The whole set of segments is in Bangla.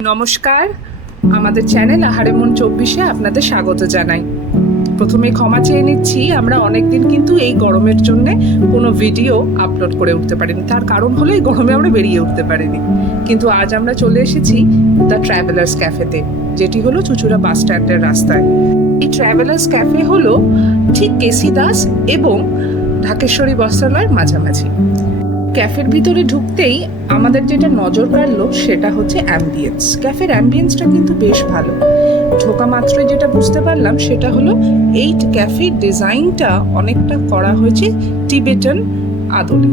নমস্কার, আমাদের চ্যানেল আহারে মন 24-এ আপনাদের স্বাগত জানাই। প্রথমে ক্ষমা চেয়ে নিচ্ছি, আমরা অনেকদিন কিন্তু এই গরমের জন্য কোনো ভিডিও আপলোড করে উঠতে পারিনি। তার কারণ হলো এই গরমে আমরা বেরিয়ে উঠতে পারিনি। কিন্তু আজ আমরা চলে এসেছি দ্য ট্রাভেলার্স ক্যাফেতে, যেটি হলো চুঁচুড়া বাস স্ট্যান্ডের রাস্তায়। এই ট্রাভেলার্স ক্যাফে হলো ঠিক কেসি দাস এবং ঢাকেশ্বরী বস্ত্রালয়ের মাঝামাঝি। ক্যাফের ভিতরে ঢুকতেই আমাদের যেটা নজর কাড়লো সেটা হচ্ছে অ্যাম্বিয়েন্স। ক্যাফের অ্যাম্বিয়েন্সটা কিন্তু বেশ ভালো। ঢোকা মাত্রই যেটা বুঝতে পারলাম সেটা হলো এই ক্যাফের ডিজাইনটা অনেকটা করা হয়েছে টিবেটান আদলে।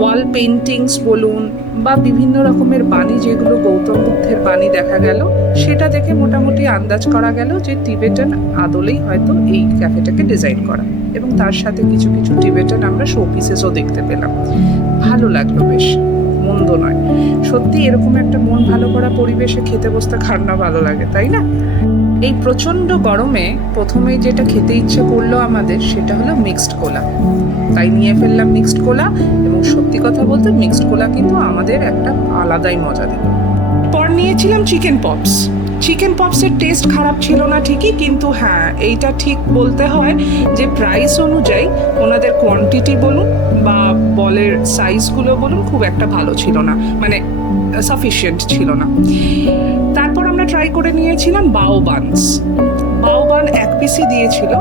ওয়াল পেন্টিংস বলুন বা বিভিন্ন রকমের বাণী, যেগুলো গৌতম বুদ্ধের বাণী দেখা গেল, সেটা দেখে মোটামুটি আন্দাজ করা গেল যে টিবেটান আদলেই হয়তো এই ক্যাফেটাকে ডিজাইন করা। এবং তার সাথে কিছু কিছু টিবেটান আমরা শো পিসেসও দেখতে পেলাম। ভালো লাগলো, বেশ মন্দ নয়। সত্যি এরকম একটা মন ভালো করা পরিবেশে খেতে বসতে কার না ভালো লাগে, তাই না? এই প্রচণ্ড গরমে প্রথমেই যেটা খেতে ইচ্ছে করলো আমাদের সেটা হলো মিক্সড কোলা। তাই নিয়ে ফেললাম মিক্সড কোলা, এবং সত্যি কথা বলতে মিক্সড কোলা কিন্তু আমাদের একটা আলাদাই মজা দিল। পর নিয়েছিলাম চিকেন পপস। চিকেন পপসের টেস্ট খারাপ ছিল না ঠিকই, কিন্তু হ্যাঁ, এইটা ঠিক বলতে হয় যে প্রাইস অনুযায়ী ওনাদের কোয়ান্টিটি বলুন বা বলের সাইজগুলো বলুন খুব একটা ভালো ছিল না, মানে সাফিসিয়েন্ট ছিল না। তারপর আমরা ট্রাই করে নিয়েছিলাম বাও বানস। বাও বান এক পিসই দিয়েছিল,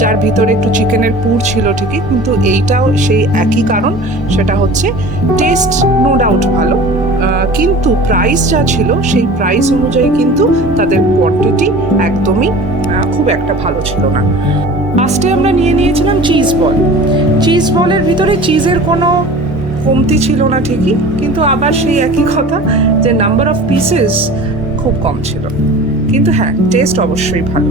যার ভিতরে একটু চিকেনের পুর ছিল ঠিকই, কিন্তু এইটাও সেই একই কারণ, সেটা হচ্ছে টেস্ট নো ডাউট ভালো, কিন্তু প্রাইস যা ছিল সেই প্রাইস অনুযায়ী কিন্তু তাদের কোয়ান্টিটি একদমই খুব একটা ভালো ছিল না। লাস্টে আমরা নিয়ে নিয়েছিলাম চিজ বল। চিজ বলের ভিতরে চিজের কোনো কমতি ছিল না ঠিকই, কিন্তু আবার সেই একই কথা যে নাম্বার অফ পিসেস খুব কম ছিল, কিন্তু হ্যাঁ, টেস্ট অবশ্যই ভালো।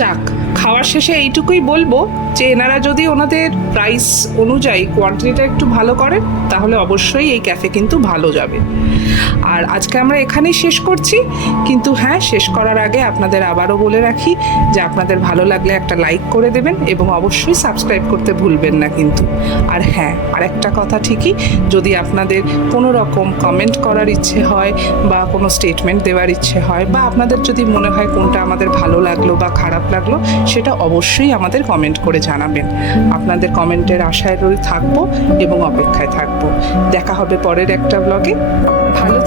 যাক, খাওয়ার শেষে এইটুকুই বলবো যে এনারা যদি ওনাদের প্রাইস অনুযায়ী কোয়ান্টিটিটা একটু ভালো করেন তাহলে অবশ্যই এই ক্যাফে কিন্তু ভালো যাবে। আর আজকে আমরা এখানেই শেষ করছি, কিন্তু হ্যাঁ, শেষ করার আগে আপনাদের আবারও বলে রাখি যে আপনাদের ভালো লাগলে একটা লাইক করে দেবেন এবং অবশ্যই সাবস্ক্রাইব করতে ভুলবেন না কিন্তু। আর হ্যাঁ, আরেকটা কথা ঠিকই, যদি আপনাদের কোনো রকম কমেন্ট করার ইচ্ছে হয় বা কোনো স্টেটমেন্ট দেওয়ার ইচ্ছে হয়, বা আপনাদের যদি মনে হয় কোনটা আমাদের ভালো লাগলো বা খারাপ লাগলো, সেটা অবশ্যই আমাদের কমেন্ট করে জানাবেন। আপনাদের কমেন্টের আশায় থাকবো এবং অপেক্ষায় থাকবো। দেখা হবে পরের একটা ব্লগে। ভালো